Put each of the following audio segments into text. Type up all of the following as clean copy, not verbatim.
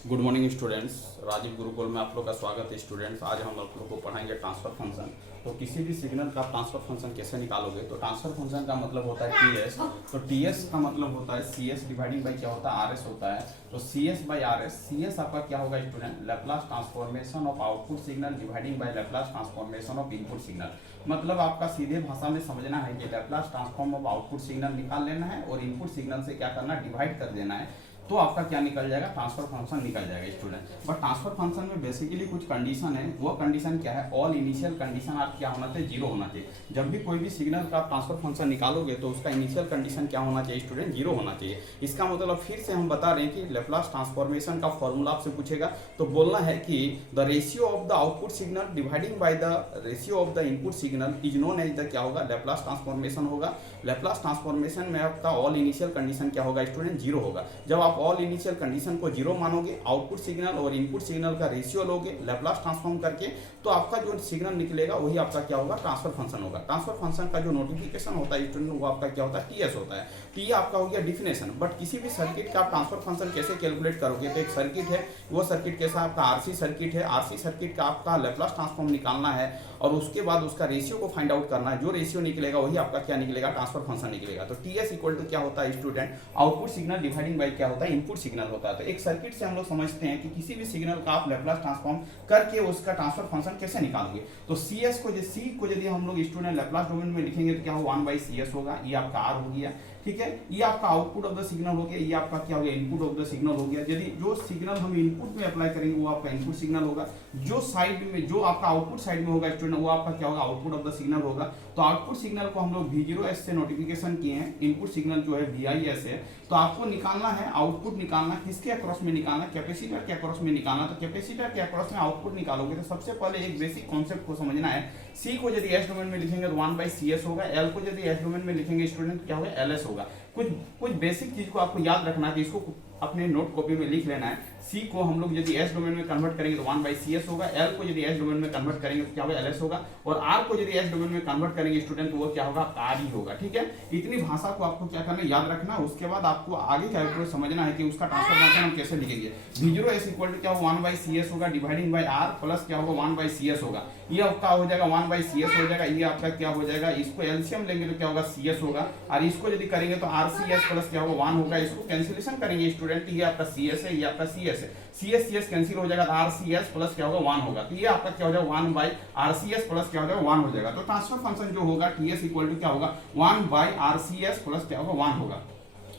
Good morning students, Rajiv Gurukul में आप लोग का स्वागत है। स्टूडेंट्स, आज हम आप लोग को पढ़ाएंगे ट्रांसफर फंक्शन। तो किसी भी सिग्नल का ट्रांसफर फंक्शन कैसे निकालोगे। तो ट्रांसफर फंक्शन का मतलब होता है टीएस। तो टीएस का मतलब होता है सीएस डिवाइडिंग बाई क्या होता है, आरएस होता है। तो सीएस बाई आरएस, सीएस आपका क्या होगा student, Laplace transformation of output signal dividing by Laplace transformation of input signal. मतलब आपका सीधे भाषा में समझना है कि Laplace transform of output signal निकाल लेना है और इनपुट सिग्नल से क्या करना है, डिवाइड कर देना है। तो आपका क्या निकल जाएगा, ट्रांसफर फंक्शन निकल जाएगा स्टूडेंट। बट ट्रांसफर फंक्शन में बेसिकली कुछ कंडीशन है। वो कंडीशन क्या है, ऑल इनिशियल कंडीशन आप क्या होना चाहिए, जीरो होना चाहिए। जब भी कोई भी सिग्नल का ट्रांसफर फंक्शन निकालोगे तो उसका इनिशियल कंडीशन क्या होना चाहिए स्टूडेंट, जीरो होना चाहिए। इसका मतलब फिर से हम बता रहे हैं कि लैप्लास ट्रांसफॉर्मेशन का फॉर्मूला आपसे पूछेगा तो बोलना है कि the ratio of the output signal dividing by the ratio of the input signal is known as the क्या होगा, लैप्लास ट्रांसफॉर्मेशन होगा। लैप्लास ट्रांसफॉर्मेशन में आपका ऑल इनिशियल कंडीशन क्या होगा स्टूडेंट, जीरो होगा। जब आप ऑल इनिशियल कंडीशन को जीरो मानोगे, आउटपुट सिग्नल और इनपुट सिग्नल का रेशियो लोगे लैप्लास ट्रांसफॉर्म करके, तो आपका जो सिग्नल निकलेगा वही आपका क्या होगा, ट्रांसफर फंक्शन होगा। ट्रांसफर फंक्शन का जो नोटिफिकेशन होता है स्टूडेंट, वो आपका क्या होता है, टीएस होता है। टी आपका हो गया डिफिनेशन। बट किसी भी सर्किट का आप ट्रांसफर फंक्शन कैसे कैलकुलेट करोगे, तो एक सर्किट है, वो सर्किट कैसा आपका आरसी सर्किट है। आरसी सर्किट का आपका लैप्लास ट्रांसफॉर्म निकालना है और उसके बाद उसका रेशियो को फाइंड आउट करना है। जो रेशियो निकलेगा वही आपका क्या निकलेगा, ट्रांसफर फंक्शन निकलेगा। तो टीएस इक्वल टू क्या होता है student, output signal dividing by क्या होता है, इनपुट सिग्नल होता है। तो एक सर्किट से हम लोग समझते हैं कि किसी भी सिग्नल का आप लैप्लास ट्रांसफॉर्म करके उसका ट्रांसफर फंक्शन कैसे निकालोगे। तो सीएस को सी को यदि हम लोग स्टूडेंट लैप्लास डोमेन में लिखेंगे तो क्या हो, 1/CS होगा। ये आपका आर हो गया, ठीक है। ये आपका आउटपुट ऑफ द सिग्नल हो गया, ये आपका क्या हो गया, इनपुट ऑफ द सिग्नल हो गया। यदि जो सिग्नल हम इनपुट में अप्लाई करेंगे वो आपका इनपुट सिग्नल होगा। जो साइड में जो आपका आउटपुट साइड में होगा स्टूडेंट, वो आपका क्या होगा, आउटपुट ऑफ द सिग्नल होगा। तो आउटपुट सिग्नल को हम लोग V0S से नोटिफिकेशन किए हैं, इनपुट सिग्नल जो है VIS है। तो आपको निकालना है, आउटपुट निकालना किसके अक्रॉस में निकालना, कैपेसिटर के अक्रॉस में निकालना। तो कैपेसिटर के अक्रॉस में आउटपुट निकालोगे तो सबसे पहले एक बेसिक कॉन्सेप्ट को समझना है। सी को यदि एस डोमेन में लिखेंगे तो 1/CS होगा। एल को यदि एस डोमेन में लिखेंगे स्टूडेंट क्या होगा, LS होगा। कुछ बेसिक चीज को आपको याद रखना है कि इसको अपने नोट कॉपी में लिख लेना है। सी को हम लोग यदि एस डोमेन में कन्वर्ट करेंगे तो 1/CS होगा। एल को यदि एस डोमेन में कन्वर्ट करेंगे तो क्या होगा, LS होगा। और आर को यदि एस डोमेन में कन्वर्ट करेंगे स्टूडेंट तो वो क्या होगा, आर ही होगा, ठीक है। इतनी भाषा को आपको क्या करना है, याद रखना। उसके बाद आपको आगे कैलकुलेट समझना है कि उसका ट्रांसफर फंक्शन हम कैसे लिखेंगे। V0S इक्वल टू क्या होगा, 1/CS होगा डिवाइडिंग बाई आर प्लस क्या होगा, 1/CS होगा। ये आपका हो जाएगा 1/CS हो जाएगा। ये आपका क्या हो जाएगा, इसको एलसीएम लेंगे तो क्या होगा, CS होगा। और इसको यदि करेंगे तो RCS प्लस क्या होगा, 1 होगा। इसको कैंसिलेशन करेंगे स्टूडेंट, ये आपका CS है, ये आपका CS है। CS कैंसिल हो जाएगा तो RCS प्लस क्या होगा, 1 होगा। तो ये आपका क्या हो जाएगा, 1/RCS प्लस क्या हो जाएगा, 1 हो जाएगा। तो ट्रांसफर फंक्शन जो होगा TS इक्वल टू क्या होगा, 1/RCS प्लस क्या होगा, 1 होगा।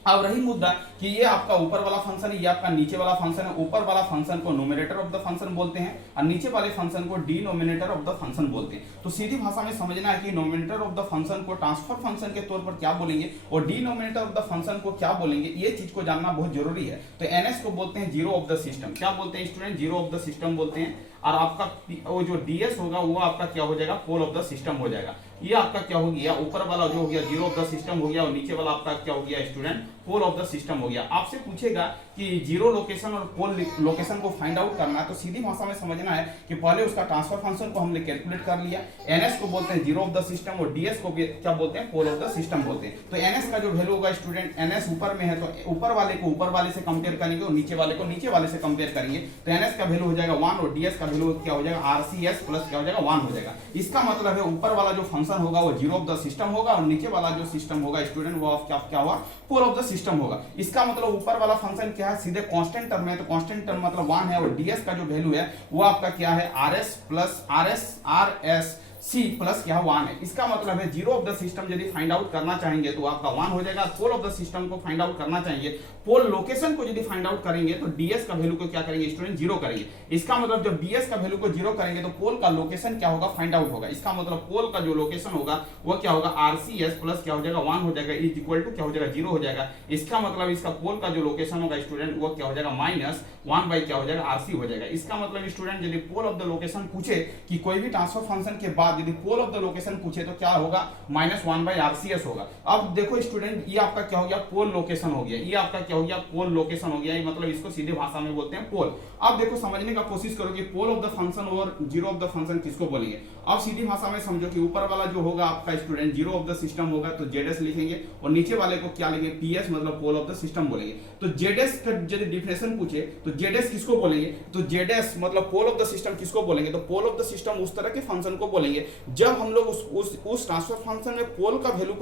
अब रही मुद्दा कि ये आपका ऊपर वाला फंक्शन है, ये आपका नीचे वाला फंक्शन है। ऊपर वाला फंक्शन को न्यूमरेटर ऑफ द फंक्शन बोलते हैं और नीचे वाले फंक्शन को डिनोमिनेटर ऑफ द फंक्शन बोलते हैं। तो सीधी भाषा में समझना है कि न्यूमरेटर ऑफ द फंक्शन को ट्रांसफर फंक्शन के तौर पर क्या बोलेंगे और डिनोमिनेटर ऑफ द फंक्शन को क्या बोलेंगे, ये चीज को जानना बहुत जरूरी है। तो NS को बोलते हैं जीरो ऑफ द सिस्टम। क्या बोलते हैं student, zero of the system बोलते हैं। और आपका वो जो DS होगा वो आपका क्या हो जाएगा, पोल ऑफ द सिस्टम हो जाएगा। ये आपका क्या हो गया, ऊपर वाला जो हो गया जीरो ऑफ द सिस्टम हो गया और नीचे वाला आपका क्या हो गया student, pole of the system हो गया। आपसे पूछेगा कि जीरो लोकेशन और पोल लोकेशन को फाइंड आउट करना है तो सीधी भाषा में समझना है कि पहले उसका ट्रांसफर फंक्शन को हमने कैलकुलेट कर लिया। NS को बोलते हैं जीरो ऑफ द सिस्टम और DS को क्या बोलते हैं, पोल ऑफ द सिस्टम बोलते हैं। तो NS का जो वैल्यू होगा स्टूडेंट, NS ऊपर में है तो ऊपर वाले को ऊपर वाले से कंपेयर करेंगे और नीचे वाले को नीचे वाले से कंपेयर करेंगे। तो NS का वैल्यू हो जाएगा 1 और DS का वैल्यू क्या हो जाएगा, RCS प्लस क्या हो जाएगा, 1 हो जाएगा। इसका मतलब है ऊपर वाला जो फंक्शन होगा वो जीरो ऑफ द सिस्टम होगा और नीचे वाला जो सिस्टम होगा स्टूडेंट वो क्या होगा, पोल ऑफ द सिस्टम होगा। इसका मतलब ऊपर वाला फंक्शन क्या है, सीधे कांस्टेंट टर्म है। तो कांस्टेंट टर्म मतलब 1 है और DS का जो वैल्यू है वो आपका क्या है, RS प्लस RSC प्लस क्या 1 है। इसका मतलब है जीरो ऑफ द सिस्टम यदि फाइंड आउट करना चाहेंगे तो आपका 1 हो जाएगा। पोल ऑफ द सिस्टम को फाइंड आउट करना चाहेंगे, पोल लोकेशन को यदि फाइंड आउट करेंगे तो DS का वैल्यू को क्या करेंगे स्टूडेंट, जीरो करेंगे। इसका मतलब जब DS का वैल्यू को जीरो करेंगे तो पोल का लोकेशन क्या होगा, फाइंड आउट होगा। इसका मतलब पोल का जो लोकेशन होगा वो क्या होगा, RCS प्लस क्या हो जाएगा, 1 हो जाएगा, इज इक्वल टू क्या हो जाएगा, जीरो हो जाएगा। इसका मतलब इसका पोल का जो लोकेशन होगा स्टूडेंट वो क्या हो जाएगा, -1 बाई क्या हो जाएगा, RC हो जाएगा। इसका मतलब स्टूडेंट यदि पोल ऑफ द लोकेशन पूछे कि कोई भी ट्रांसफर फंक्शन के बाद यदि पोल ऑफ द लोकेशन पूछे तो क्या होगा, -1/RCS होगा। अब देखो स्टूडेंट, ये आपका क्या हो गया, पोल लोकेशन हो गया। ये आपका क्या हो गया, पोल लोकेशन हो गया, मतलब इसको सीधे भाषा में बोलते हैं पोल। अब देखो समझने का कोशिश करो कि पोल ऑफ द फंक्शन और जीरो ऑफ द फंक्शन किसको बोलेंगे। अब सीधी भाषा में समझो कि ऊपर वाला जो होगा आपका student zero of the system होगा तो जेडएस लिखेंगे, और नीचे वाले को क्या लिखेंगे, पीएस मतलब पोल ऑफ द सिस्टम बोलेंगे। तो जेडएस का यदि डिफिनेशन पूछे तो जेडएस किसको बोलेंगे, तो जेडएस मतलब पोल ऑफ द सिस्टम किसको बोलेंगे, तो पोल ऑफ द सिस्टम उस तरह के फंक्शन को बोलेंगे जब हम लोग उस ट्रांसफर फंक्शन में पोल का वैल्यू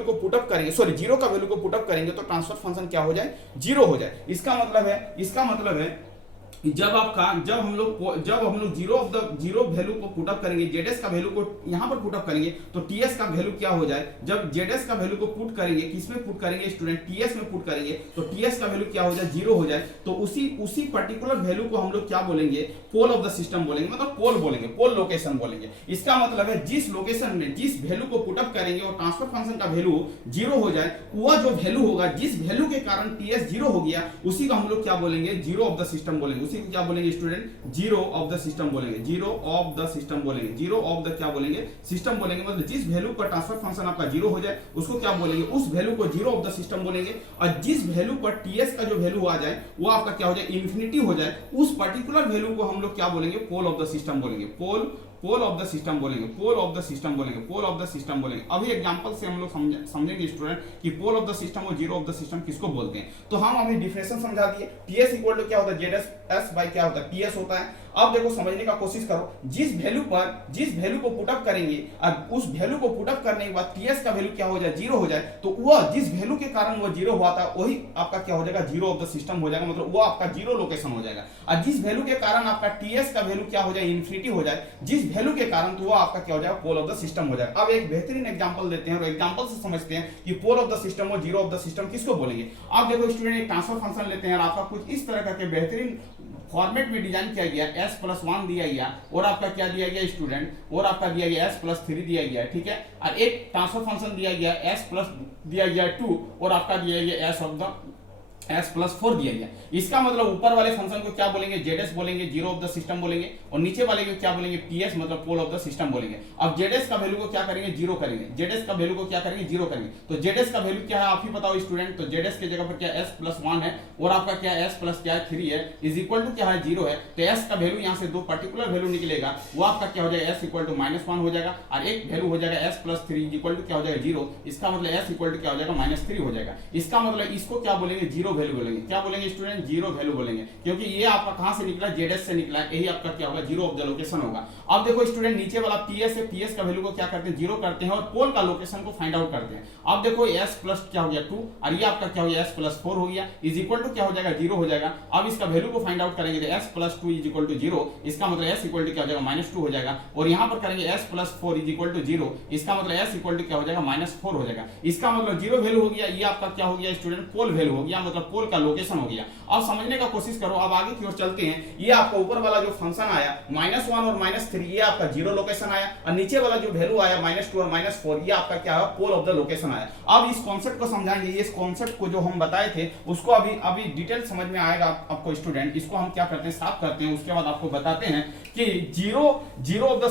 को पुट अप करेंगे, सॉरी जीरो का वैल्यू को पुट अप करेंगे तो ट्रांसफर फंक्शन क्या हो जाए, जीरो हो जाए। इसका मतलब है जब हम लोग जीरो वैल्यू को पुट अप करेंगे, जेडएस का वैल्यू को यहां पर पुट अप करेंगे तो टीएस का वैल्यू क्या हो जाए, जब जेडएस का वैल्यू को पुट करेंगे, किसमें पुट करेंगे स्टूडेंट, टीएस में पुट करेंगे तो टीएस का वैल्यू क्या हो जाए, जीरो हो जाए। तो उसी पर्टिकुलर वैल्यू को हम लोग क्या बोलेंगे, पोल ऑफ द सिस्टम बोलेंगे, मतलब पोल बोलेंगे, पोल लोकेशन बोलेंगे। इसका मतलब है जिस लोकेशन में जिस वैल्यू को पुट अप करेंगे और ट्रांसफर फंक्शन का वैल्यू जीरो हो जाए, वह जो वैल्यू होगा जिस वैल्यू के कारण टीएस जीरो हो गया उसी को हम लोग क्या बोलेंगे, जीरो ऑफ द सिस्टम बोलेंगे। उसी को क्या बोलेंगे student, zero of the system बोलेंगे, जीरो ऑफ द सिस्टम बोलेंगे, जीरो ऑफ द क्या बोलेंगे, सिस्टम बोलेंगे। मतलब जिस वैल्यू पर ट्रांसफर फंक्शन आपका जीरो हो जाए उसको क्या बोलेंगे, उस वैल्यू को जीरो ऑफ द सिस्टम बोलेंगे। और जिस वैल्यू पर टीएस का जो वैल्यू आ जाए वो आपका क्या हो जाए, इन्फिनिटी हो जाए, उस पर्टिकुलर वैल्यू को हम लोग क्या बोलेंगे, पोल ऑफ द सिस्टम बोलेंगे, पोल ऑफ द सिस्टम बोलेंगे, पोल ऑफ द सिस्टम बोलेंगे, पोल ऑफ द सिस्टम बोलेंगे। अभी एग्जांपल से हम लोग समझेंगे स्टूडेंट कि पोल ऑफ द सिस्टम और जीरो ऑफ द सिस्टम किसको बोलते हैं। तो हम अभी डिफिनेशन समझा दिए, टीएस इक्वल टू क्या होता है, जेडएस एस बाय क्या होता है, पीएस होता है। अब देखो समझने का कोशिश करो, जिस वैल्यू को पुट अप करेंगे और उस वैल्यू को पुट अप करने के बाद टीएस का वैल्यू क्या हो जाए, जीरो हो जाए, तो वह जिस वैल्यू के कारण वो जीरो हुआ था वही आपका क्या हो जाएगा, जीरो ऑफ द सिस्टम हो जाएगा, मतलब वो आपका जीरो लोकेशन हो जाएगा। और जिस वैल्यू के कारण आपका टीएस का वैल्यू क्या हो जाए, इन्फिनिटी हो जाए, जिस वैल्यू के कारण तो वो आपका क्या हो जाएगा, पोल ऑफ द सिस्टम हो जाएगा। अब एक बेहतरीन एग्जांपल देते हैं और एग्जांपल से समझते हैं कि पोल ऑफ द सिस्टम और जीरो ऑफ द सिस्टम किसको बोलेंगे। आप देखो स्टूडेंट एक ट्रांसफर फंक्शन लेते हैं और आपका कुछ इस तरह का बेहतरीन फॉर्मेट में डिजाइन किया गया, s+1 दिया गया और आपका क्या दिया गया स्टूडेंट, और आपका दिया गया s+3 दिया गया, ठीक है। और एक ट्रांसफर फंक्शन दिया गया s+ दिया गया 2 और आपका दिया गया s+4 दिया गया। इसका मतलब ऊपर वाले फंक्शन को क्या बोलेंगे, जेडएस बोलेंगे, जीरो ऑफ द सिस्टम बोलेंगे, और नीचे वाले को क्या बोलेंगे, पीएस मतलब पोल ऑफ द सिस्टम बोलेंगे। अब जेडएस का वैल्यू को क्या करेंगे, जीरो करेंगे, जेडएस का वैल्यू को क्या करेंगे, जीरो करेंगे। तो जेडएस का वैल्यू क्या है आप ही बताओ स्टूडेंट, तो जेडएस की जगह पर क्या s+1 है और आपका क्या s+3 है इज इक्वल टू क्या है, जीरो है। तो s का वैल्यू यहाँ से दो पर्टिकुलर वैल्यू निकलेगा, वो आपका क्या हो जाएगा, s इक्वल टू -1 हो जाएगा, और एक वैल्यू हो जाएगा s+3 इक्वल टू क्या हो जाएगा, जीरो। इसका मतलब s इक्वल टू क्या हो जाएगा, -3 हो जाएगा। इसका मतलब इसको क्या बोलेंगे, जीरो वैल्यू बोलेंगे, क्या बोलेंगे स्टूडेंट, जीरो वैल्यू बोलेंगे, क्योंकि ये आपका कहां से निकला, जेडएस से निकला, यही आपका क्या होगा, जीरो ऑफ द लोकेशन होगा। अब देखो स्टूडेंट नीचे वाला पीएस है, पीएस का वैल्यू को क्या करते हैं, जीरो करते हैं और पोल का लोकेशन को फाइंड आउट करते हैं। अब देखो s प्लस क्या हो गया 2 और ये आपका क्या हो गया s+4 हो गया, इज इक्वल टू क्या हो जाएगा, जीरो हो जाएगा। अब इसका वैल्यू को फाइंड आउट करेंगे तो s+2 is equal to zero, इसका मतलब s इक्वल टू क्या हो जाएगा, -2 हो जाएगा। और यहां पर करेंगे s+4 is equal to zero, इसका मतलब s इक्वल टू क्या हो जाएगा, -4 हो जाएगा। इसका मतलब जीरो वैल्यू हो गया, ये आपका क्या हो गया स्टूडेंट, पोल वैल्यू हो गया, मतलब पोल का लोकेशन हो गया। अब समझने का कोशिश करो, अब आगे की ओर चलते हैं। ये आपका ऊपर वाला जो फंक्शन आया -1 और -3 ये आपका जीरो लोकेशन आया, और नीचे वाला जो वैल्यू आया -2 और -4 ये आपका क्या है, पोल ऑफ द लोकेशन आया। अब इस कॉन्सेप्ट को समझाएंगे, इस कॉन्सेप्ट को जो हम बताए थे उसको अभी डिटेल समझ में आएगा आपको स्टूडेंट। इसको हम क्या करते हैं, साफ करते हैं, उसके बाद आपको बताते हैं कि जीरो ऑफ द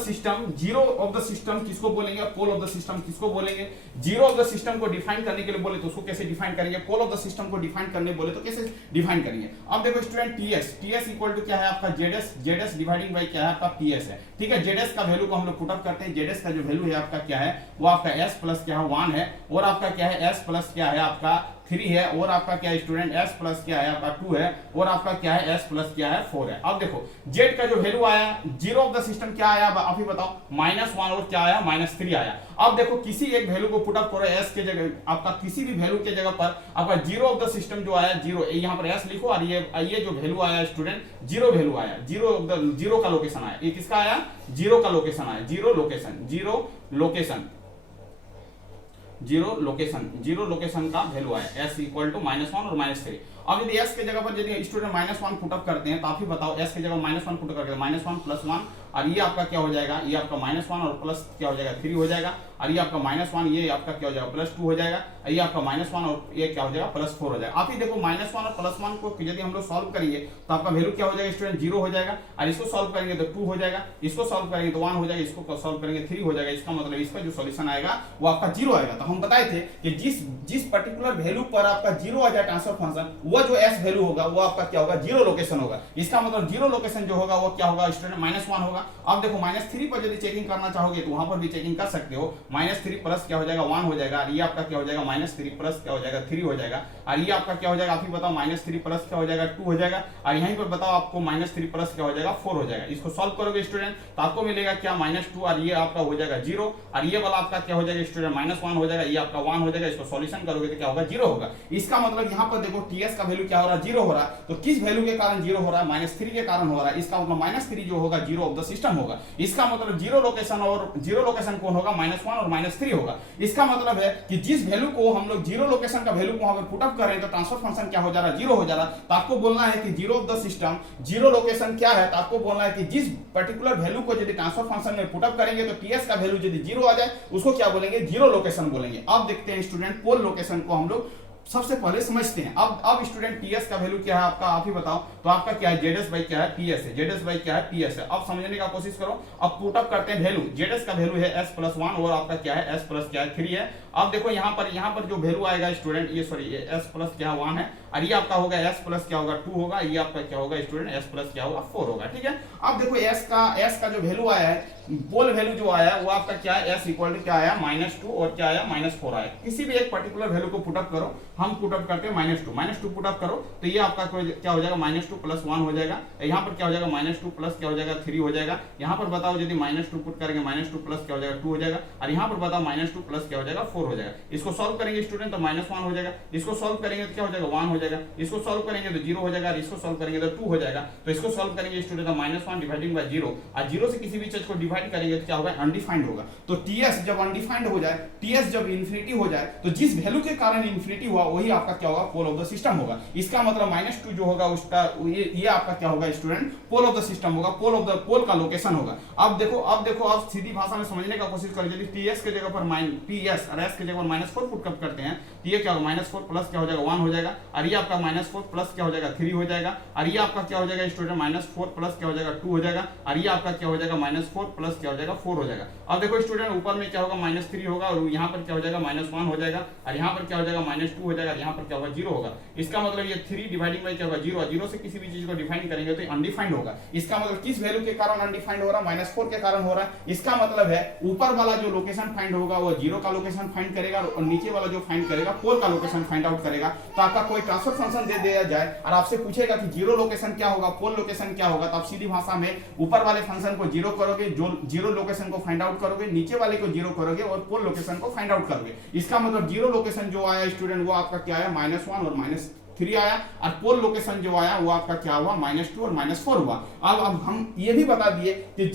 सिस्टम किसको बोलेंगे, पोल ऑफ द सिस्टम किसको बोलेंगे। जीरो ऑफ द सिस्टम को डिफाइन करने के लिए बोले तो उसको कैसे डिफाइन करेंगे, पोल ऑफ द सिस्टम को डिफाइन करने बोले तो कैसे डिफाइन करेंगे। अब देखो स्टूडेंट टीएस इक्वल टू क्या है आपका, जेडएस डिवाइडिंग बाय क्या है आपका, पीएस है, ठीक है। जेडएस का वैल्यू को हम लोग पुट अप करते हैं, जेडएस का जो वैल्यू है आपका क्या है, वो आपका s प्लस क्या है 1 है, और आपका क्या है s प्लस क्या है आपका 3 है, और आपका क्या है स्टूडेंट s प्लस क्या है आपका 2 है, और आपका क्या है s प्लस क्या है 4 है। अब देखो z का जो वैल्यू आया, जीरो ऑफ द सिस्टम क्या आया आप ही बताओ, -1 और क्या आया, -3 आया। अब देखो किसी एक वैल्यू को पुट अप करो s के जगह, आपका किसी भी वैल्यू के जगह पर आपका जीरो ऑफ द सिस्टम जो आया जीरो, यहाँ पर s लिखो, और ये जो वैल्यू आया स्टूडेंट जीरो वैल्यू आया, जीरो का लोकेशन आया, ये किसका आया, जीरो का लोकेशन आया, जीरो लोकेशन का वैल्यू आया s इक्वल टू -1 और -3। अब यदि s के जगह पर यदि स्टूडेंट -1 पुट अप करते हैं तो आप ही बताओ s के जगह -1 पुट अप करके -1 + 1 और ये आपका क्या हो जाएगा, ये आपका -1 और प्लस क्या हो जाएगा 3 हो जाएगा, और ये आपका -1 ये आपका क्या हो जाएगा +2 हो जाएगा, ये आपका -1 और ये क्या हो जाएगा +4 हो जाएगा। आप ही देखो -1 और +1 को यदि हम लोग सॉल्व करेंगे तो आपका वैल्यू क्या हो जाएगा स्टूडेंट 0 हो जाएगा, और इसको सॉल्व करेंगे तो 2 हो जाएगा, इसको सॉल्व करेंगे तो 1 हो जाएगा, इसको सॉल्व करेंगे 3 हो जाएगा। इसका मतलब इसका जो सॉल्यूशन आएगा वो आपका 0 आएगा। तो हम बताए थे कि जिस पर्टिकुलर वैल्यू पर आपका 0 आ जाए ट्रांसफर फंक्शन, वो जो एस वैल्यू होगा वो आपका क्या होगा 0 लोकेशन होगा। इसका मतलब 0 लोकेशन जो होगा वो क्या होगा स्टूडेंट -1 होगा। अब देखो -3 पर यदि चेकिंग करना चाहोगे तो वहां पर भी चेकिंग कर सकते हो। -3 प्लस क्या हो जाएगा 1 हो जाएगा, और ये आपका क्या हो जाएगा -3 प्लस क्या हो जाएगा 3 हो जाएगा, और ये आपका क्या हो जाएगा आप ही बताओ -3 प्लस क्या हो जाएगा 2 हो जाएगा, और यहीं पर बताओ आपको -3 प्लस क्या हो जाएगा 4 हो जाएगा। इसको सॉल्व करोगे स्टूडेंट तो आपको मिलेगा क्या -2, और ये आपका हो जाएगा 0, और ये वाला आपका क्या हो जाएगा स्टूडेंट -1 हो जाएगा, ये आपका 1 हो जाएगा। इसको सॉल्यूशन करोगे तो क्या होगा 0 होगा। इसका मतलब यहाँ पर देखो टीएस का वैल्यू क्या हो रहा है 0 हो रहा है। तो किस वैल्यू के कारण 0 हो रहा है, -3 के कारण हो रहा है। इसका मतलब -3 जो होगा 0 ऑफ द सिस्टम होगा। इसका मतलब 0 लोकेशन और 0 लोकेशन कौन होगा -1 और -3 होगा। इसका मतलब है कि जिस वैल्यू को हम लोग 0 लोकेशन का वैल्यू को अगर पुट अप करें तो ट्रांसफर फंक्शन क्या हो जा रहा है 0 हो जा रहा है। तो आपको बोलना है कि 0 ऑफ द सिस्टम 0 लोकेशन क्या है, तो आपको बोलना है कि जिस पर्टिकुलर वैल्यू को यदि ट्रांसफर फंक्शन में पुट अप करेंगे तो टीएस का वैल्यू यदि 0 आ जाए उसको क्या बोलेंगे 0 लोकेशन बोलेंगे। अब देखते हैं स्टूडेंट पोल लोकेशन को हम लोग सबसे पहले समझते हैं। अब स्टूडेंट टीएस का वैल्यू क्या है आपका आप ही बताओ। तो आपका क्या है जेडएस बाई क्या है टीएस है, जेडएस बाई क्या है टीएस है। अब समझने का कोशिश करो। अब पुट अप करते हैं वैल्यू, जेडएस का वैल्यू है s+1 और आपका क्या है s+ क्या है 3 है। अब देखो यहाँ पर जो वैल्यू आएगा स्टूडेंट ये सॉरी ये s+ क्या 1 है, और ये आपका होगा s+ क्या होगा 2 होगा, ये आपका क्या होगा स्टूडेंट s+ क्या होगा 4 होगा। ठीक है। अब देखो s का जो वैल्यू आया है, पोल वैल्यू जो आया है वो आपका क्या है s इक्वल टू क्या आया -2 और क्या आया -4 आया। किसी भी एक पर्टिकुलर वैल्यू को पुट अप करो, हम पुट अप करते हैं -2 पुट अप करो तो ये आपका क्या हो जाएगा -2 + 1 हो जाएगा। यहाँ पर क्या हो जाएगा -2 प्लस क्या हो जाएगा 3 हो जाएगा। यहाँ पर बताओ यदि -2 पुट करेंगे -2 प्लस क्या हो जाएगा 2 हो जाएगा, और यहाँ पर बताओ -2 प्लस क्या हो जाएगा 4 हो जाएगा। इसको सॉल्व करेंगे स्टूडेंट तो -1 हो जाएगा, इसको सॉल्व करेंगे तो क्या हो जाएगा 1 हो जाएगा, इसको सॉल्व करेंगे तो 0 हो जाएगा, और इसको सॉल्व करेंगे तो 2 हो जाएगा। तो इसको सॉल्व करेंगे स्टूडेंट तो -1 डिवाइडिंग बाय 0, और 0 से किसी भी चीज को डिवाइड करेंगे तो क्या होगा अनडिफाइंड होगा। तो टीएस जब अनडिफाइंड हो जाए, टीएस जब इन्फिनिटी हो जाए, तो जिस वैल्यू के कारण इन्फिनिटी हुआ वही आपका क्या होगा पोल ऑफ द सिस्टम होगा। इसका मतलब -2 जो होगा उसका ये आपका क्या होगा student pole of the system होगा, पोल का लोकेशन होगा। अब देखो आप सीधी भाषा में समझने का कोशिश करें। यदि टीएस के जगह पर टीएस और एस के जगह पर -4 पुट अप करते हैं तो ये क्या होगा -4 प्लस क्या हो जाएगा 1 हो जाएगा, और ये आपका -4 प्लस क्या हो जाएगा 3 हो जाएगा, और ये आपका क्या हो जाएगा स्टूडेंट -4 प्लस क्या हो जाएगा 2 हो जाएगा, और ये आपका क्या हो जाएगा -4 प्लस क्या हो जाएगा 4 हो जाएगा। अब देखो स्टूडेंट ऊपर में क्या होगा -3 होगा, और यहाँ पर क्या हो जाएगा -1 हो जाएगा, और यहाँ पर क्या हो जाएगा -2 हो जाएगा, और यहाँ पर क्या होगा 0 होगा। इसका मतलब ये 3 डिवाइडिंग बाई क्या होगा 0, 0 से किसी भी चीज को डिफाइन करेंगे तो अनडिफाइंड होगा। इसका मतलब किस वैल्यू के कारण अनडिफाइंड हो रहा है -4 के कारण हो रहा है। इसका मतलब है ऊपर वाला जो लोकेशन फाइंड होगा वो 0 का लोकेशन फाइंड करेगा, और नीचे वाला जो फाइंड करेगा पोल का लोकेशन फाइंड आउट करेगा। तो आपका कोई ट्रांसफर फंक्शन दे दिया जाए और आपसे पूछेगा कि 0 लोकेशन क्या होगा, पोल लोकेशन क्या होगा, तो आप सीधी भाषा में ऊपर वाले फंक्शन को 0 करोगे, जो 0 लोकेशन को फाइंड आउट करोगे, नीचे वाले को 0 करोगे और पोल लोकेशन को फाइंड आउट करोगे। इसका मतलब 0 लोकेशन जो आया स्टूडेंट वो आपका क्या है -1 और -3 आया, और पोल लोकेशन जो आया वो आपका क्या हुआ -2 और -4 हुआ। अब हम ये भी बता दिए कि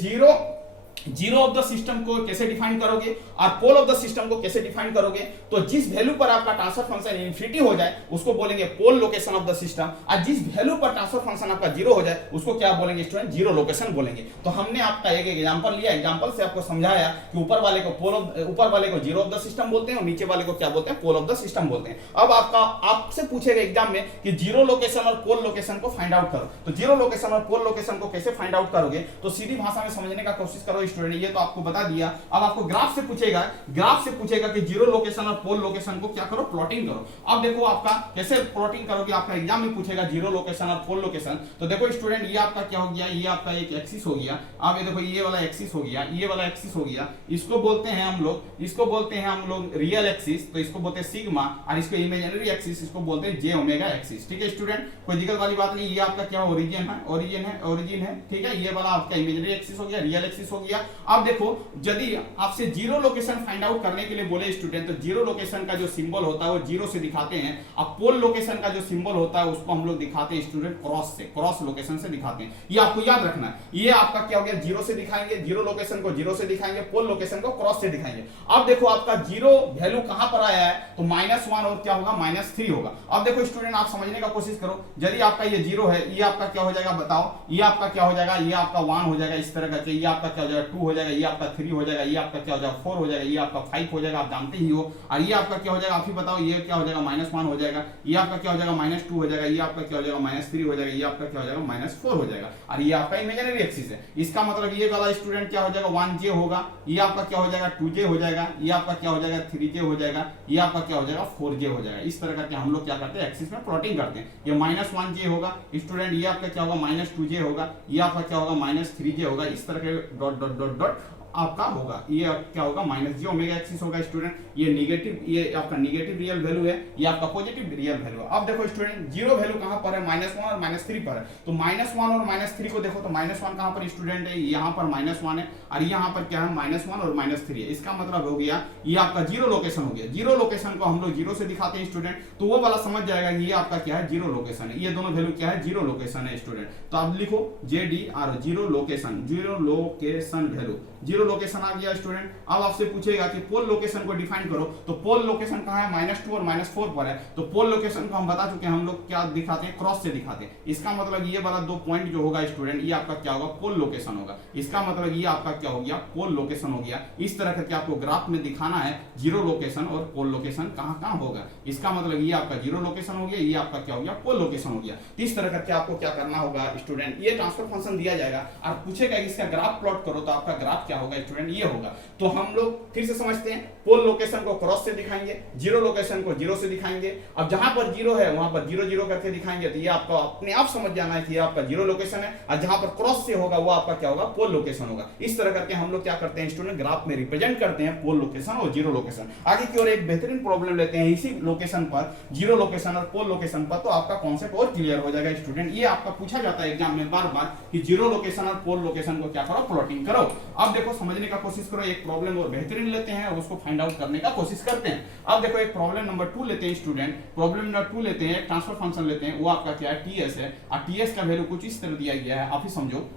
जीरो ऑफ द सिस्टम को कैसे डिफाइन करोगे और पोल ऑफ द सिस्टम को कैसे डिफाइन करोगे। तो जिस वैल्यू पर आपका ट्रांसफर फंक्शन इन्फिनिटी हो जाए उसको बोलेंगे पोल लोकेशन ऑफ द सिस्टम, और जिस वैल्यू पर ट्रांसफर फंक्शन आपका 0 हो जाए उसको क्या बोलेंगे स्टूडेंट 0 लोकेशन बोलेंगे। तो हमने आपका एक एग्जांपल लिया, एग्जांपल से आपको समझाया कि ऊपर वाले को 0 ऑफ द सिस्टम बोलते हैं और नीचे वाले को क्या बोलते हैं पोल ऑफ द सिस्टम बोलते हैं। अब आपसे पूछेगा एग्जाम में कि 0 लोकेशन और पोल लोकेशन को फाइंड आउट करो। तो 0 लोकेशन और पोल लोकेशन को कैसे फाइंड आउट करोगे, तो सीधी भाषा में समझने का कोशिश करो स्टूडेंट। ये तो आपको बता दिया। अब आपको ग्राफ से पूछेगा कि 0 लोकेशन और पोल लोकेशन को क्या करो प्लॉटिंग करो। अब देखो आपका कैसे प्लॉटिंग करोगे, आपका एग्जाम में पूछेगा 0 लोकेशन और पोल लोकेशन। तो देखो स्टूडेंट ये आपका क्या हो गया, ये आपका एक एक्सिस हो गया। अब ये देखो ये वाला एक्सिस हो गया, ये वाला एक्सिस हो गया। इसको बोलते हैं हम लोग रियल एक्सिस, तो इसको बोलते हैं सिग्मा, और इसको इमेजिनरी एक्सिस इसको बोलते हैं जे ओमेगा एक्सिस। ठीक है स्टूडेंट, कोई दिक्कत वाली बात नहीं। ये आपका क्या ओरिजिन है, ठीक है। ये वाला आपका इमेजिनरी एक्सिस हो गया, रियल एक्सिस हो गया। गया। अब देखो यदि आपसे जीरो लोकेशन फाइंड आउट करने के लिए बोले स्टूडेंट, तो जीरो लोकेशन का जो सिंबल होता है वो जीरो से दिखाते हैं। अब पोल लोकेशन का जो सिंबल होता है उसको हम लोग दिखाते हैं स्टूडेंट क्रॉस से, क्रॉस लोकेशन से दिखाते हैं। ये आपको याद रखना है। ये आपका क्या हो गया, जीरो से दिखाएंगे, जीरो लोकेशन को जीरो से दिखाएंगे, पोल लोकेशन को क्रॉस से दिखाएंगे। अब देखो आपका जीरो वैल्यू कहां पर आया है, तो -1 और क्या होगा -3 होगा। अब देखो स्टूडेंट आप समझने का कोशिश करो, यदि आपका ये जीरो है, ये आपका क्या हो जाएगा बताओ, ये आपका क्या हो जाएगा, ये आपका 1 हो जाएगा इस तरह करके, ये आपका क्या हो जाएगा 2 हो जाएगा, ये आपका 3 हो जाएगा, ये आपका क्या हो जाएगा 4 हो जाएगा, ये आपका 5 हो जाएगा, आप जानते ही हो। और ये आपका क्या हो जाएगा आप ही बताओ, ये क्या हो जाएगा -1 हो जाएगा, ये आपका क्या हो जाएगा -2 हो जाएगा, ये आपका क्या हो जाएगा -3 हो जाएगा, ये आपका क्या हो जाएगा -4 हो जाएगा। और ये आपका इमेजिनरी एक्सिस है, इसका मतलब ये वाला स्टूडेंट क्या हो जाएगा 1j होगा, ये आपका क्या हो जाएगा 2j हो जाएगा, ये आपका क्या हो जाएगा 3j हो जाएगा, ये आपका क्या हो जाएगा 4j हो जाएगा। इस तरह करके हम लोग क्या करते हैं एक्सिस में प्लॉटिंग करते हैं। ये -1j होगा स्टूडेंट, ये आपका क्या होगा -2j होगा, ये आपका क्या होगा -3j होगा, इस तरह के डॉट डॉट डॉट डॉट आपका होगा। ये क्या होगा -j ओमेगा एक्सिस होगा स्टूडेंट। ये नेगेटिव, ये आपका नेगेटिव रियल वैल्यू है, ये आपका पॉजिटिव रियल वैल्यू है। अब देखो स्टूडेंट जीरो वैल्यू कहां पर है, -1 और -3 पर है। तो -1 और -3 को देखो, तो -1 कहां पर स्टूडेंट है, यहाँ पर -1 है, और यहाँ पर क्या है -1 और -3 है। इसका मतलब हो गया ये आपका जीरो लोकेशन हो गया। जीरो लोकेशन को हम लोग जीरो से दिखाते हैं स्टूडेंट, तो वो वाला समझ जाएगा ये आपका क्या है जीरो लोकेशन है। ये दोनों वैल्यू क्या है जीरो लोकेशन है स्टूडेंट। तो आप लिखो JDR zero location, zero location value, zero location आ गया स्टूडेंट। अब आपसे पूछेगा कि पोल लोकेशन को डिफाइन करो, तो पोल लोकेशन कहां है -2 और -4 पर है। तो पोल लोकेशन को हम बता चुके हैं, हम लोग क्या दिखाते हैं क्रॉस से दिखाते हैं। इसका मतलब ये वाला 2 पॉइंट जो होगा स्टूडेंट, ये आपका क्या होगा पोल लोकेशन होगा। इसका मतलब ये आपका क्या हो गया पोल लोकेशन हो गया। इस तरह करके आपको ग्राफ में दिखाना है जीरो लोकेशन और पोल लोकेशन कहां होगा। इसका मतलब ये आपका जीरो लोकेशन हो गया, ये आपका क्या हो गया पोल लोकेशन हो गया। इस तरह करके आपको क्या करना होगा स्टूडेंट, ये ट्रांसफर फंक्शन दिया जाएगा और पूछेगा कि इसका ग्राफ प्लॉट करो, तो आपका ग्राफ क्या होगा स्टूडेंट ये होगा। तो हम लोग फिर से समझते हैं, पोल लोकेशन को क्रॉस से दिखाएंगे, जीरो लोकेशन को जीरो से दिखाएंगे। अब जहां पर जीरो है वहां पर 0 0 करके दिखाएंगे, तो ये आपको अपने आप समझ जाना है कि ये आपका जीरो लोकेशन है, और जहां पर क्रॉस से होगा वो आपका क्या होगा पोल लोकेशन होगा। इस तरह करके हम लोग क्या करते हैं स्टूडेंट, ग्राफ में रिप्रेजेंट करते हैं पोल लोकेशन और जीरो लोकेशन। आगे की ओर एक बेहतरीन प्रॉब्लम लेते हैं इसी लोकेशन पर, जीरो लोकेशन और पोल लोकेशन पर, तो आपका कॉन्सेप्ट और क्लियर हो जाएगा स्टूडेंट। ये आपका पूछा जाता है एग्जाम में बार बार कि जीरो लोकेशन और पोल लोकेशन को क्या करो प्लॉटिंग करो। अब देखो समझने का कोशिश करो, एक प्रॉब्लम और बेहतरीन लेते हैं और उसको फाइंड आउट करने का कोशिश करते हैं। अब देखो एक प्रॉब्लम नंबर 2 लेते हैं स्टूडेंट, प्रॉब्लम नंबर 2 लेते हैं, ट्रांसफर फंक्शन लेते हैं, वो आपका क्या है TS है, और TS का वैल्यू कुछ इस तरह दिया गया है, आप ही समझो।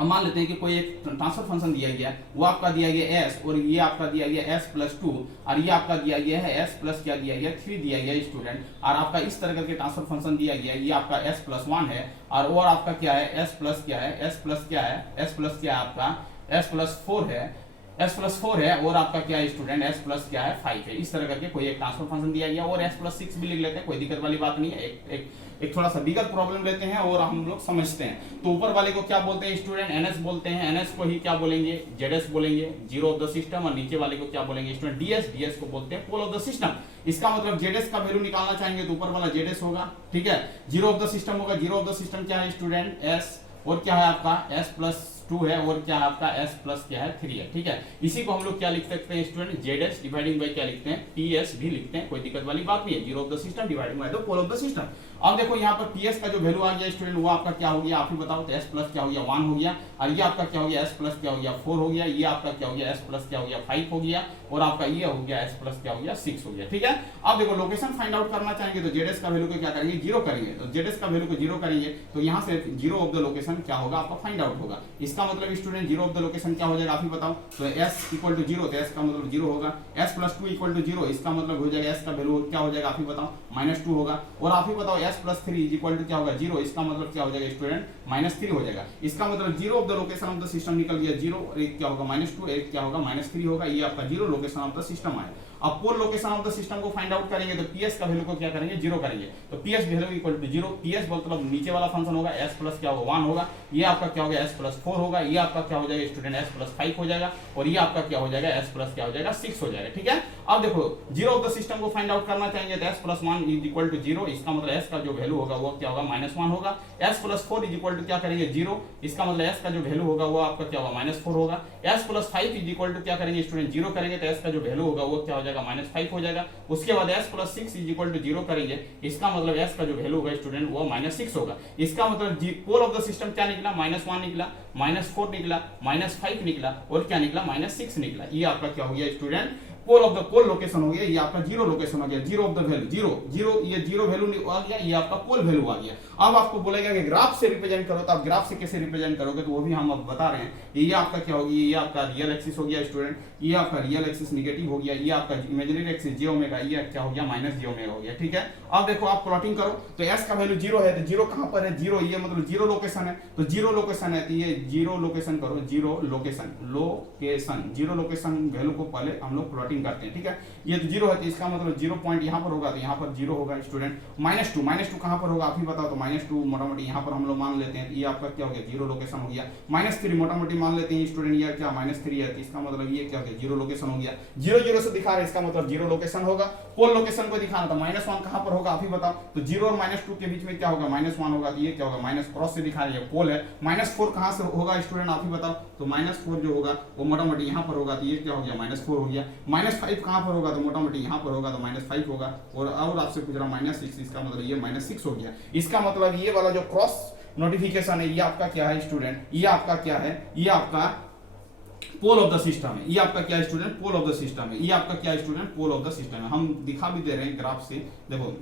अब मान लेते हैं कि कोई एक ट्रांसफर फंक्शन दिया गया, वो आपका दिया गया s, और ये आपका दिया गया s+2, और ये आपका दिया गया है s+ क्या दिया गया 3 दिया गया स्टूडेंट, और आपका इस तरह करके ट्रांसफर फंक्शन दिया गया, ये आपका s+1 है, और आपका क्या है s+ क्या है, s+ क्या है, s+ क्या है आपका s+4 है, s+4 है, और आपका क्या है स्टूडेंट s+ क्या है 5 है। इस तरह करके कोई एक ट्रांसफर फंक्शन दिया गया, और s+6 भी लिख लेते हैं, कोई दिक्कत वाली बात नहीं है। एक थोड़ा सा बिगड़ प्रॉब्लम लेते हैं और हम लोग समझते हैं। तो ऊपर वाले को क्या बोलते हैं स्टूडेंट NS बोलते हैं, NS को ही क्या बोलेंगे ZS बोलेंगे, जीरो ऑफ द सिस्टम, और नीचे वाले को क्या बोलेंगे स्टूडेंट DS को बोलते हैं पोल ऑफ द सिस्टम। इसका मतलब ZS का वैल्यू निकालना चाहेंगे तो ऊपर वाला ZS होगा, ठीक है। जीरो ऑफ द सिस्टम होगा, जीरो ऑफ द सिस्टम क्या है स्टूडेंट S, और क्या है आपका s+2 है, और क्या है आपका s+ क्या है 3 है, ठीक है। इसी को हम लोग क्या लिख सकते हैं स्टूडेंट ZS डिवाइडिंग बाय क्या लिखते हैं TS भी लिखते हैं, कोई दिक्कत वाली बात नहीं है। Zero of the system dividing by the pole of the system. अब देखो यहाँ पर TS का जो वैल्यू आ गया स्टूडेंट, वो आपका क्या हो गया आप ही बताओ, तो s+ क्या हो गया 1 हो गया, और ये आपका क्या हो गया s+ क्या हो गया 4 हो गया, ये आपका क्या हो गया s+ क्या हो गया 5 हो गया, और आपका ये हो गया s+ क्या हो गया 6 हो गया, ठीक है। अब देखो लोकेशन फाइंड आउट करना चाहेंगे तो ZS का वैल्यू को क्या करेंगे जीरो करेंगे, तो ZS का वैल्यू को जीरो करेंगे, तो यहाँ से जीरो ऑफ द लोकेशन क्या होगा आपका फाइंड आउट होगा। इसका मतलब student zero of the location क्या हो जाएगा आप ही बताओ, तो s = 0, तो s का मतलब 0 होगा, s+2 = 0, इसका मतलब हो जाएगा s का वैल्यू क्या हो जाएगा आप ही बताओ -2 होगा, और आप ही बताओ s+3 = क्या होगा 0, इसका मतलब क्या हो जाएगा स्टूडेंट -3 हो जाएगा। इसका मतलब zero of the location of the system निकल गया 0, और एक क्या होगा -2, एक क्या होगा -3 होगा, ये आपका zero location of the system आया। अब पोल लोकेशन ऑफ द सिस्टम को फाइंड आउट करेंगे तो PS का वैल्यू को क्या करेंगे जीरो करेंगे, तो PS वैल्यू = 0, PS मतलब नीचे वाला फंक्शन होगा, s+ क्या होगा 1 होगा, ये आपका क्या हो गया s+4 होगा, ये आपका क्या हो जाएगा स्टूडेंट s+5 हो जाएगा, और ये आपका क्या हो जाएगा s+ क्या हो जाएगा 6 हो जाएगा, ठीक है। अब देखो जीरो ऑफ द सिस्टम को फाइंड आउट करना चाहेंगे तो s+1 = 0, इसका मतलब s का जो वैल्यू होगा वो क्या होगा -1 होगा, s+4 = क्या करेंगे 0, इसका मतलब s का जो वैल्यू होगा वो आपका क्या होगा -4 होगा, s+5 = क्या करेंगे स्टूडेंट 0 करेंगे, तो s का जो वैल्यू होगा वो क्या हो जाएगा -5 हो जाएगा। उसके बाद s + 6 = 0 करेंगे, इसका मतलब s का जो वैल्यू होगा स्टूडेंट वो -6 होगा। इसका मतलब पोल ऑफ द सिस्टम क्या निकला, -1 निकला, -4 निकला, -5 निकला और क्या निकला, -6 निकला। ये आपका क्या हो गया student, pole of the pole location हो गया। ये आपका जीरो लोकेशन हो गया, zero of the value, zero ये जीरो वैल्यू आ गया, ये आपका पोल वैल्यू आ गया। अब आपको बोलेगा कि ग्राफ से रिप्रेजेंट करो, तो आप ग्राफ से कैसे रिप्रेजेंट करोगे, तो वो भी हम अब बता रहे हैं। ये आपका क्या होगी, ये आपका रियल एक्सिस हो गया स्टूडेंट, ये आपका रियल एक्सिस नेगेटिव हो गया, ये आपका इमेजिनरी एक्सिस j ओमेगा, ये क्या हो गया, -j ओमेगा हो गया। ठीक है, अब देखो आप प्लॉटिंग करो तो s का वैल्यू 0 है, तो 0 कहां पर है, 0 ये मतलब 0 लोकेशन है, तो 0 लोकेशन है, तो ये 0 लोकेशन करो, 0 लोकेशन जीरो लोकेशन वैल्यू को पहले हम लोग प्लॉटिंग करते हैं। ठीक है, ये तो 0 है, तो इसका मतलब 0 पॉइंट यहां पर होगा, तो यहां पर 0 होगा स्टूडेंट। -2 कहां पर होगा आप ही बताओ, तो -2 मोटा मोटी यहां पर हम लोग मान लेते हैं, तो ये आपका क्या हो गया, 0 लोकेशन हो गया। -3 मोटा मोटी मान लेते हैं स्टूडेंट, ये क्या -3 है, तो इसका मतलब ये क्या हो गया, 0 लोकेशन हो गया। 0 0 से दिखा रहे, इसका मतलब 0 लोकेशन होगा। पोल लोकेशन को दिखाना था, -1 कहां पर होगा आप ही बताओ, तो 0 और -2 के बीच में क्या होगा, -1 होगा, तो ये क्या होगा, माइनस क्रॉस से दिखा रही है, पोल है। -4 कहां से होगा स्टूडेंट आप ही बताओ, तो -4 जो होगा वो मोटा मोटी यहां पर होगा, तो ये क्या हो गया, -4 हो गया। -5 कहां पर होगा, तो मोटा मोटी यहां पर होगा, तो -5 होगा। और आपसे पूछ रहा -6, इसका मतलब ये -6 हो गया। इसका मतलब ये वाला जो क्रॉस नोटिफिकेशन है, ये आपका क्या है स्टूडेंट, ये आपका क्या है, ये आपका पोल ऑफ द सिस्टम है। ये आपका क्या student, pole of the system है। ये आपका क्या student, pole of the system है। हम दिखा भी दे रहे हैं ग्राफ से, देखो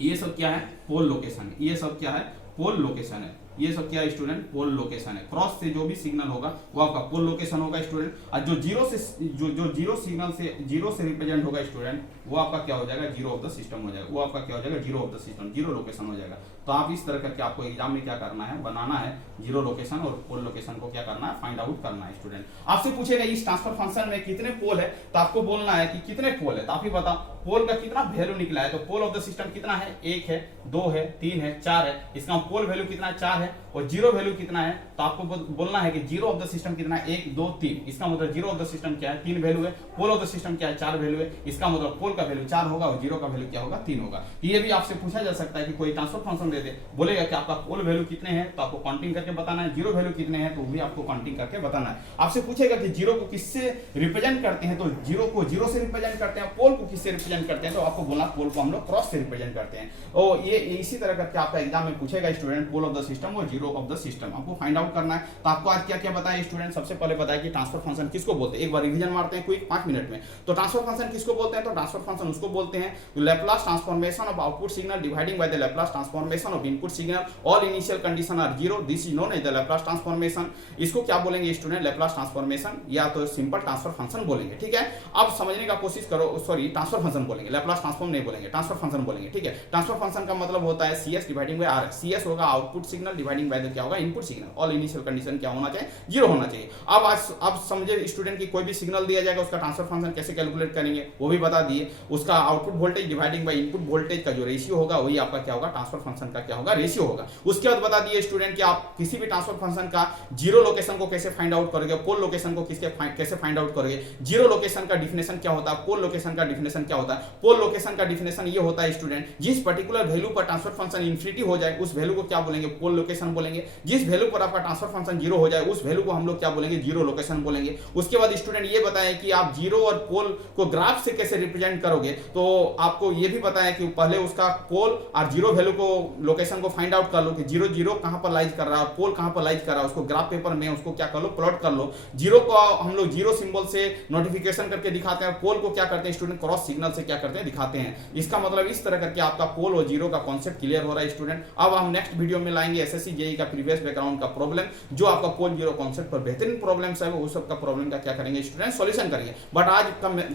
ये सब क्या है, पोल लोकेशन है, ये सब क्या है, पोल लोकेशन है। ये सब क्या है स्टूडेंट, पोल लोकेशन है। क्रॉस से जो भी सिग्नल होगा वो आपका पोल लोकेशन होगा स्टूडेंट। और जो जीरो से जो जीरो सिग्नल से जीरो से रिप्रेजेंट होगा स्टूडेंट, वो आपका क्या हो जाएगा, जीरो ऑफ द सिस्टम हो जाएगा। वो आपका क्या हो जाएगा, zero of the system, zero location हो जाएगा। तो आप इस तरह करके आपको एग्जाम में क्या करना है, बनाना है जीरो लोकेशन और पोल लोकेशन को क्या करना है, फाइंड आउट करना है स्टूडेंट। आपसे पूछेगा इस ट्रांसफर फंक्शन में कितने पोल है, तो आपको बोलना है कि कितने पोल है, तो आप ही बताओ पोल का कितना वैल्यू निकला है। तो पोल ऑफ द सिस्टम कितना है, 1 है, 2 है, 3 है, 4 है। इसका पोल वैल्यू कितना है, 4 है। और जीरो वैल्यू कितना है, तो आपको बोलना है कि जीरो ऑफ द सिस्टम कितना है, 1 2 3। इसका मतलब जीरो ऑफ द सिस्टम क्या है, 3 वैल्यू है। पोल ऑफ द सिस्टम क्या है, 4 वैल्यू है। इसका मतलब पोल का वैल्यू 4 होगा और जीरो का वैल्यू क्या होगा, 3 होगा। ये भी आपसे पूछा जा सकता है कि कोई ट्रांसफर फंक्शन दे दे, बोलेगा कि आपका पोल वैल्यू कितने हैं, तो आपको काउंटिंग करके बताना है। जीरो वैल्यू कितने हैं, तो भी आपको काउंटिंग करके बताना है। आपसे पूछेगा कि जीरो को किससे रिप्रेजेंट करते हैं, तो जीरो को जीरो से रिप्रेजेंट करते हैं। पोल को किससे रिप्रेजेंट करते हैं, तो आपको बोलना पोल को हम लोग क्रॉस से रिप्रेजेंट करते हैं। और ये इसी तरह करके आपका एग्जाम में पूछेगा student, pole of the system और जीरो ऑफ द सिस्टम आपको फाइंड आउट करना है। तो आपको आज क्या क्या बताया स्टूडेंट, सबसे पहले बताया कि ट्रांसफर फंक्शन किसको बोलते हैं। एक बार रिवीजन मारते हैं क्विक 5 मिनट में। तो ट्रांसफर फंक्शन किसको बोलते हैं, तो ट्रांसफर फंक्शन उसको बोलते हैं Laplace transformation of output signal dividing by the Laplace transformation of input signal. All initial condition are zero, this is known as the Laplace transformation. इसको क्या बोलेंगे स्टूडेंट, लैप्लास ट्रांसफॉर्मेशन या तो सिंपल ट्रांसफर फंक्शन बोलेंगे। ठीक है, अब समझने का कोशिश करो, सॉरी ट्रांसफर फंक्शन बोलेंगे, लैप्लास ट्रांसफॉर्म नहीं बोलेंगे, ट्रांसफर फंक्शन बोलेंगे। ठीक है, ट्रांसफर फंक्शन का मतलब होता है CS dividing by R। CS होगा output signal dividing by the क्या होगा, input signal. All initial condition क्या होना चाहिए, जीरो होना चाहिए। अब समझे स्टूडेंट की कोई भी सिग्नल दिया जाएगा, उसका ट्रांसफर फंक्शन कैसे कैलकुलेट करेंगे वो भी बता दिए। उसका output voltage dividing by input voltage का जो रेशियो होगा वही आपका क्या होगा, ट्रांसफर फंक्शन का क्या होगा, रेशियो होगा। उसके बाद बता दिए स्टूडेंट कि आप किसी भी ट्रांसफर फंक्शन का जीरो लोकेशन को कैसे फाइंड आउट करोगे, पोल लोकेशन को कैसे फाइंड आउट करोगे। जीरो लोकेशन का डिफिनेशन क्या होता है, पोल लोकेशन का डिफिनेशन क्या होता है। पोल लोकेशन का डिफिनेशन ये होता है स्टूडेंट, जिस पर्टिकुलर वैल्यू पर ट्रांसफर फंक्शन इंफिनिटी हो जाए उस वैल्यू को क्या बोलेंगे, पोल लोकेशन बोलेंगे। जिस वैल्यू पर आपका ट्रांसफर फंक्शन जीरो हो जाए उस वैल्यू को हम लोग क्या बोलेंगे, जीरो लोकेशन बोलेंगे। उसके बाद स्टूडेंट ये बताएं कि आप जीरो और पोल को ग्राफ से कैसे रिप्रेजेंट करोगे। तो आपको ये भी पता है कि पहले उसका पोल और जीरो वैल्यू को लोकेशन को फाइंड आउट कर लो कि जीरो जीरो कहां पर लाइज कर रहा है, पोल कहां पर लाइज कर रहा है, उसको ग्राफ पेपर में उसको क्या कर लो, प्लॉट कर लो। जीरो को हम लोग जीरो सिंबल से नोटिफिकेशन करके दिखाते हैं, पोल को क्या करते हैं स्टूडेंट, क्रॉस सिग्नल से क्या करते हैं, दिखाते हैं। इसका मतलब इस तरह करके आपका पोल और जीरो का कॉन्सेप्ट क्लियर हो रहा है स्टूडेंट। अब हम नेक्स्ट वीडियो में लाएंगे एसएससी जेईई का प्रीवियस बैकग्राउंड का प्रॉब्लम, जो आपका पोल जीरो कॉन्सेप्ट पर बेहतरीन प्रॉब्लम्स है वो सब का प्रॉब्लम का क्या करेंगे स्टूडेंट, सॉल्यूशन करेंगे। बट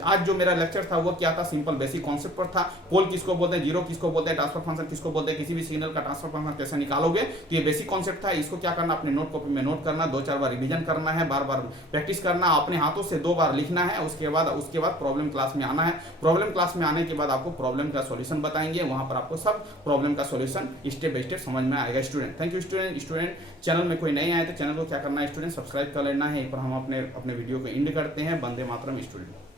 आज जो मेरा लेक्चर था वो क्या था, सिंपल बेसिक कॉन्सेप्ट पर था। पोल किसको बोलते हैं, जीरो किसको बोलते हैं, ट्रांसफर फंक्शन किसको बोलते हैं, किसी भी सिग्नल का ट्रांसफर फंक्शन कैसे निकालोगे। तो ये बेसिक कॉन्सेप्ट था। इसको क्या करना, अपने नोट कॉपी में नोट करना, 2-4 बार रिवीजन करना है, बार बार प्रैक्टिस करना, अपने हाथों से 2 बार लिखना है। उसके बाद प्रॉब्लम क्लास में आना है। प्रॉब्लम क्लास में आने के बाद आपको प्रॉब्लम का सॉल्यूशन बताएंगे, वहां पर आपको सब प्रॉब्लम का सॉल्यूशन स्टेप बाय स्टेप समझ में आएगा student. Thank you student. Channel में कोई नए आए तो चैनल को क्या करना है स्टूडेंट, सब्सक्राइब कर लेना है। पर हम अपने वीडियो को एंड करते हैं। वंदे मातरम स्टूडेंट।